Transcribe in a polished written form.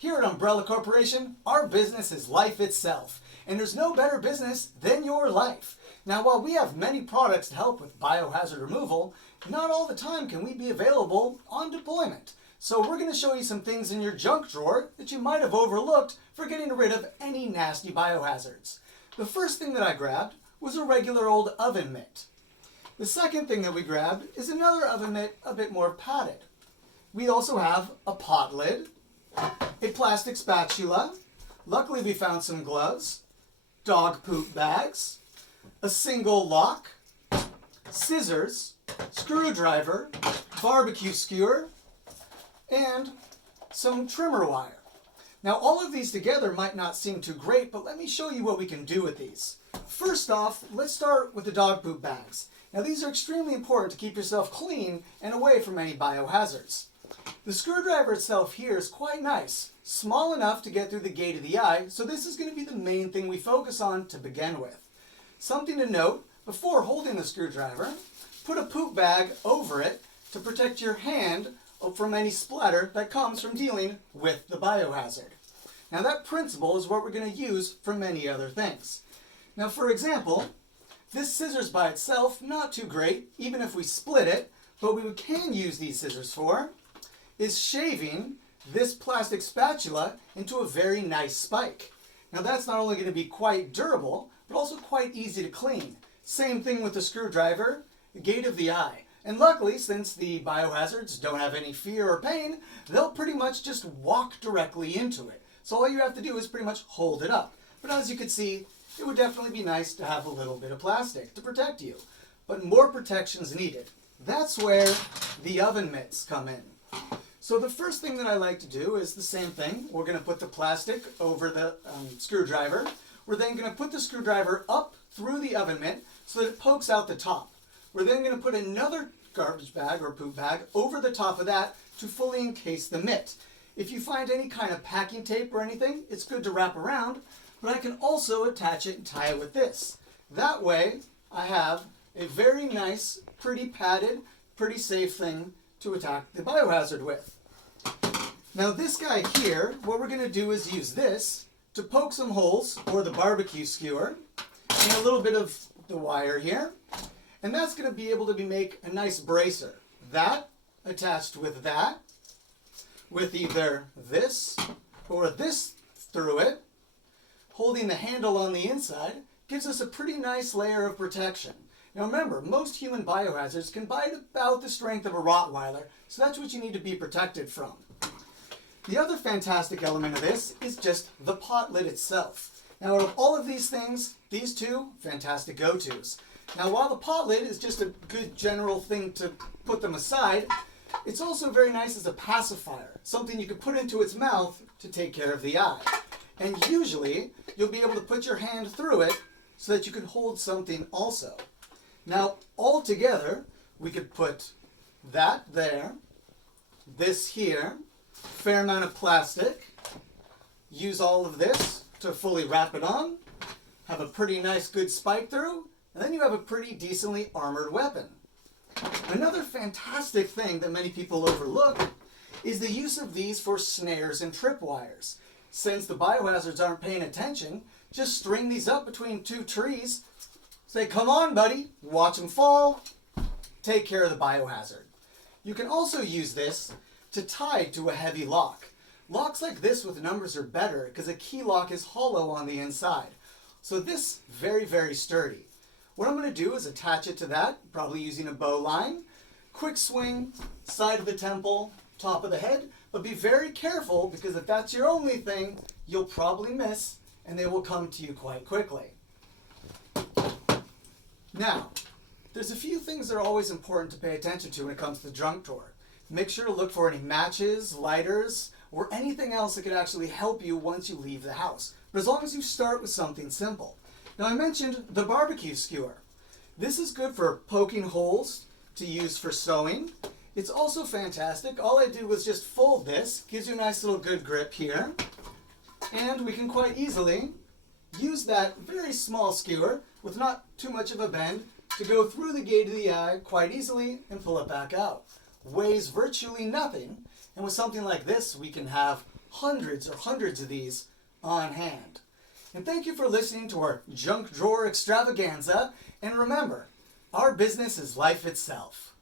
Here at Umbrella Corporation, our business is life itself, and there's no better business than your life. Now, while we have many products to help with biohazard removal, not all the time can we be available on deployment. So we're going to show you some things in your junk drawer that you might have overlooked for getting rid of any nasty biohazards. The first thing that I grabbed was a regular old oven mitt. The second thing that we grabbed is another oven mitt a bit more padded. We also have a pot lid, a plastic spatula, luckily we found some gloves, dog poop bags, a single lock, scissors, screwdriver, barbecue skewer, and some trimmer wire. Now all of these together might not seem too great, but let me show you what we can do with these. First off, let's start with the dog poop bags. Now these are extremely important to keep yourself clean and away from any biohazards. The screwdriver itself here is quite nice, small enough to get through the gate of the eye, so this is going to be the main thing we focus on to begin with. Something to note, before holding the screwdriver, put a poop bag over it to protect your hand from any splatter that comes from dealing with the biohazard. Now that principle is what we're going to use for many other things. Now for example, this scissors by itself, not too great, even if we split it, but what we can use these scissors for is shaving this plastic spatula into a very nice spike. Now that's not only going to be quite durable, but also quite easy to clean. Same thing with the screwdriver, the gate of the eye. And luckily, since the biohazards don't have any fear or pain, they'll pretty much just walk directly into it. So all you have to do is pretty much hold it up. But as you can see, it would definitely be nice to have a little bit of plastic to protect you. But more protection's needed. That's where the oven mitts come in. So the first thing that I like to do is the same thing. We're going to put the plastic over the screwdriver. We're then going to put the screwdriver up through the oven mitt so that it pokes out the top. We're then going to put another garbage bag or poop bag over the top of that to fully encase the mitt. If you find any kind of packing tape or anything, it's good to wrap around, but I can also attach it and tie it with this. That way, I have a very nice, pretty padded, pretty safe thing to attack the biohazard with. Now this guy here, what we're going to do is use this to poke some holes, or the barbecue skewer, and a little bit of the wire here. And that's going to be able to make a nice bracer. That attached with that, with either this or this through it, holding the handle on the inside, gives us a pretty nice layer of protection. Now remember, most human biohazards can bite about the strength of a Rottweiler, so that's what you need to be protected from. The other fantastic element of this is just the pot lid itself. Now out of all of these things, these two, fantastic go-tos. Now while the pot lid is just a good general thing to put them aside, it's also very nice as a pacifier, something you could put into its mouth to take care of the eye. And usually, you'll be able to put your hand through it so that you can hold something also. Now, all together, we could put that there, this here, fair amount of plastic, use all of this to fully wrap it on, have a pretty nice good spike through, and then you have a pretty decently armored weapon. Another fantastic thing that many people overlook is the use of these for snares and tripwires. Since the biohazards aren't paying attention, just string these up between two trees, say, come on buddy, watch them fall, take care of the biohazard. You can also use this to tie to a heavy lock. Locks like this with numbers are better because a key lock is hollow on the inside. So this, very, very sturdy. What I'm going to do is attach it to that, probably using a bow line. Quick swing, side of the temple, top of the head, but be very careful because if that's your only thing, you'll probably miss and they will come to you quite quickly. Now, there's a few things that are always important to pay attention to when it comes to the junk drawer. Make sure to look for any matches, lighters, or anything else that could actually help you once you leave the house. But as long as you start with something simple. Now I mentioned the barbecue skewer. This is good for poking holes to use for sewing. It's also fantastic. All I did was just fold this, gives you a nice little good grip here. And we can quite easily use that very small skewer with not too much of a bend to go through the gate of the eye quite easily and pull it back out. Weighs virtually nothing, and with something like this we can have hundreds of these on hand. And thank you for listening to our junk drawer extravaganza. And remember, our business is life itself.